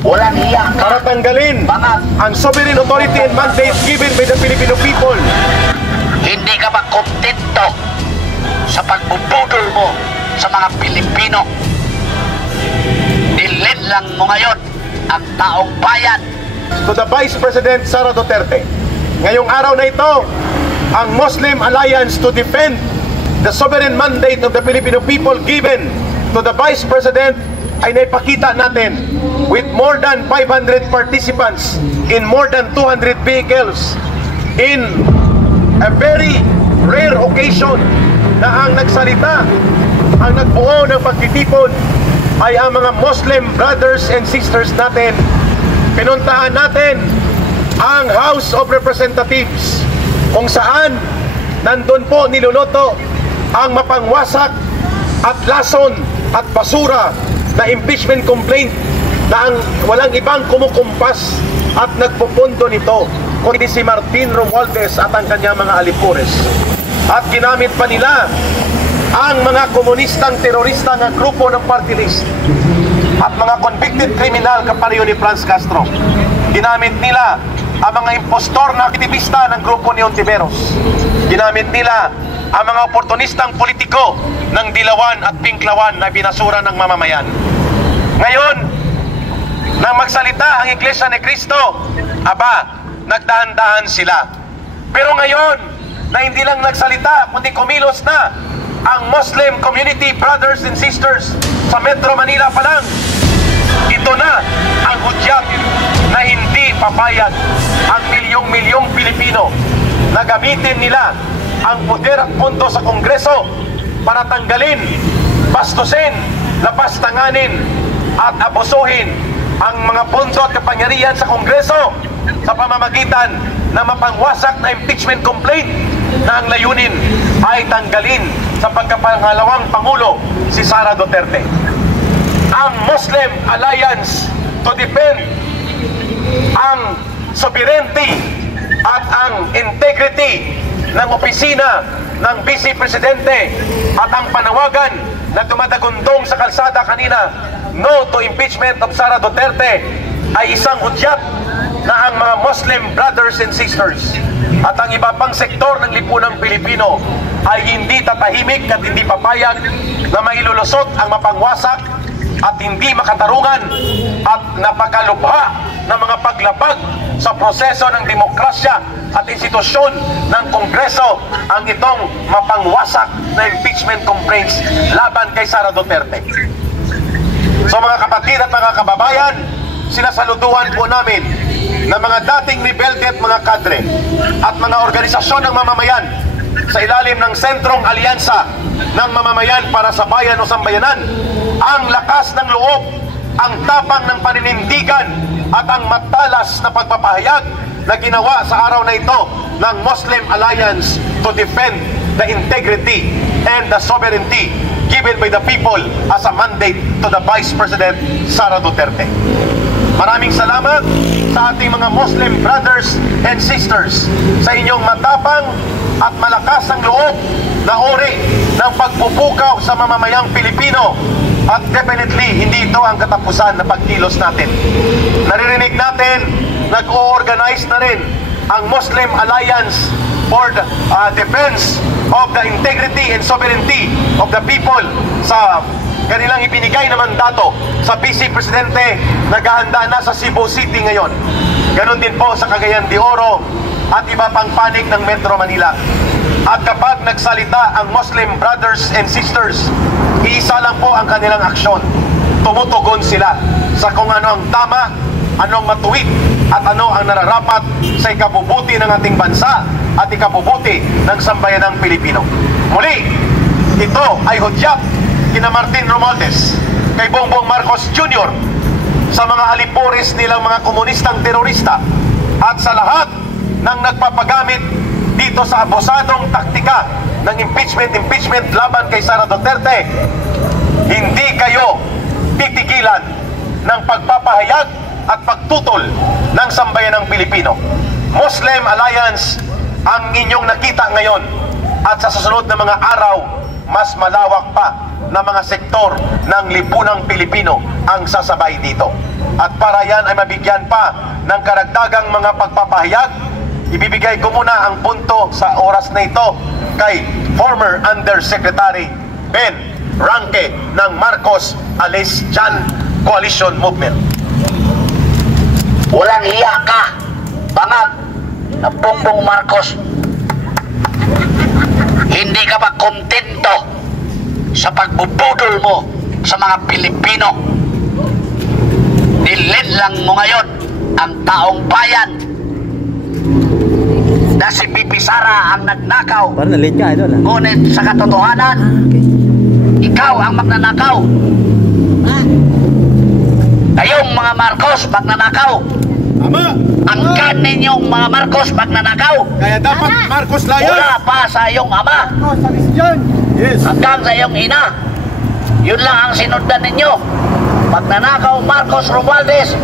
Walang hiya ka. Para tanggalin ang sovereign authority and mandate given by the Filipino people. Hindi ka ba kontento sa pagbubudol mo sa mga Pilipino? Nilinlang mo ngayon ang taong bayan. To the Vice President Sara Duterte, ngayong araw na ito, ang Muslim Alliance to defend the sovereign mandate of the Filipino people given to the Vice President ay naipakita natin with more than 500 participants in more than 200 vehicles in a very rare occasion na ang nagsalita, ang nagbuo ng pagtitipon ay ang mga Muslim brothers and sisters natin. Pinuntahan natin ang House of Representatives kung saan nandun po niluluto ang mapangwasak at lason at basura na impeachment complaint na ang walang ibang kumukumpas at nagpupundo nito kundi si Martin Romualdez at ang kanyang mga alipores. At ginamit pa nila ang mga komunistang terorista ng grupo ng party list at mga convicted criminal kapareho ni Franz Castro. Ginamit nila ang mga impostor na aktivista ng grupo ni Ontiveros. Ginamit nila ang mga oportunistang politiko ng Dilawan at Pinklawan na binasura ng mamamayan. Ngayon, nang magsalita ang Iglesia ni Cristo, nagdahan-dahan sila. Pero ngayon, na hindi lang nagsalita, kundi kumilos na ang Muslim community brothers and sisters sa Metro Manila pa lang. Ito na ang hudyat na hindi papayag ang milyong-milyong Pilipino na gamitin nila ang poder at punto sa Kongreso para tanggalin, bastusin, lapastanganin at abusuhin ang mga punto at kapangyarihan sa Kongreso sa pamamagitan ng mapangwasak na impeachment complaint na ang layunin ay tanggalin sa pagkapangalawang Pangulo si Sara Duterte. Ang Muslim Alliance to defend ang sovereignty at ang integrity ng opisina ng Vice Presidente at ang panawagan na dumadagundong sa kalsada kanina, no to impeachment of Sara Duterte, ay isang hudyat na ang mga Muslim brothers and sisters at ang iba pang sektor ng lipunang Pilipino ay hindi tatahimik at hindi papayag na mailulusot ang mapangwasak at hindi makatarungan at napakalubha ng mga paglabag sa proseso ng demokrasya at institusyon ng Kongreso ang itong mapangwasak na impeachment complaints laban kay Sara Duterte. So mga kapatid at mga kababayan, sinasaluduhan po namin na mga dating rebelde at mga kadre at mga organisasyon ng mamamayan sa ilalim ng Sentrong Alyansa ng Mamamayan para sa Bayan o Sambayanan, ang lakas ng loob, ang tapang ng paninindigan at ang matalas na pagpapahayag na ginawa sa araw na ito ng Muslim Alliance to defend the integrity and the sovereignty given by the people as a mandate to the Vice President Sara Duterte. Maraming salamat sa ating mga Muslim brothers and sisters sa inyong matapang at malakas ang loob na uri ng pagpupukaw sa mamamayang Pilipino. At definitely, hindi ito ang katapusan na pagkilos natin. Naririnig natin, nag-o-organize na rin ang Muslim Alliance for the defense of the integrity and sovereignty of the people sa kanilang ibinigay na mandato sa Vice Presidente. Naghahanda na sa Cebu City ngayon. Ganon din po sa Cagayan de Oro at iba pang panig ng Metro Manila. At kapag nagsalita ang Muslim brothers and sisters, iisa lang po ang kanilang aksyon. Tumutugon sila sa kung ano ang tama, anong matuwid, at ano ang nararapat sa ikabubuti ng ating bansa at ikabubuti ng sambayanang Pilipino. Muli, ito ay hudyat kina Martin Romualdez, kay Bongbong Marcos Jr., sa mga alipores nilang mga komunistang terorista at sa lahat ng nagpapagamit dito sa abusadong taktika ng impeachment laban kay Sara Duterte. Hindi kayo titigilan ng pagpapahayag at pagtutol ng sambayanang Pilipino. Muslim Alliance ang inyong nakita ngayon at sa susunod na mga araw mas malawak pa na mga sektor ng lipunang Pilipino ang sasabay dito. At para yan ay mabigyan pa ng karagdagang mga pagpapahayag, ibibigay ko muna ang punto sa oras na ito kay former Undersecretary Ben Ranque ng Marcos Alis Jan Coalition Movement. Walang hiya ka, bangag na Bongbong Marcos. Hindi ka ba kontento sa pagbubudol mo sa mga Pilipino? Nilinlang mo ngayon ang taong bayan na si Bibi Sara ang nagnakaw. Parang na-late ka, idol. Ngunit sa katotohanan, ikaw ang magnanakaw. Kayong mga Marcos magnanakaw. Tama! Ang ninyong mga Marcos magnanakaw. Kaya dapat Marcos layas! Mula pa sa iyong ama Yes! hanggang sa iyong ina. Yun lang ang sinundan ninyo. Magnanakaw Marcos Romualdez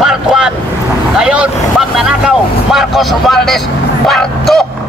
Part 1. Ngayon magnanakaw Marcos Romualdez Part 2.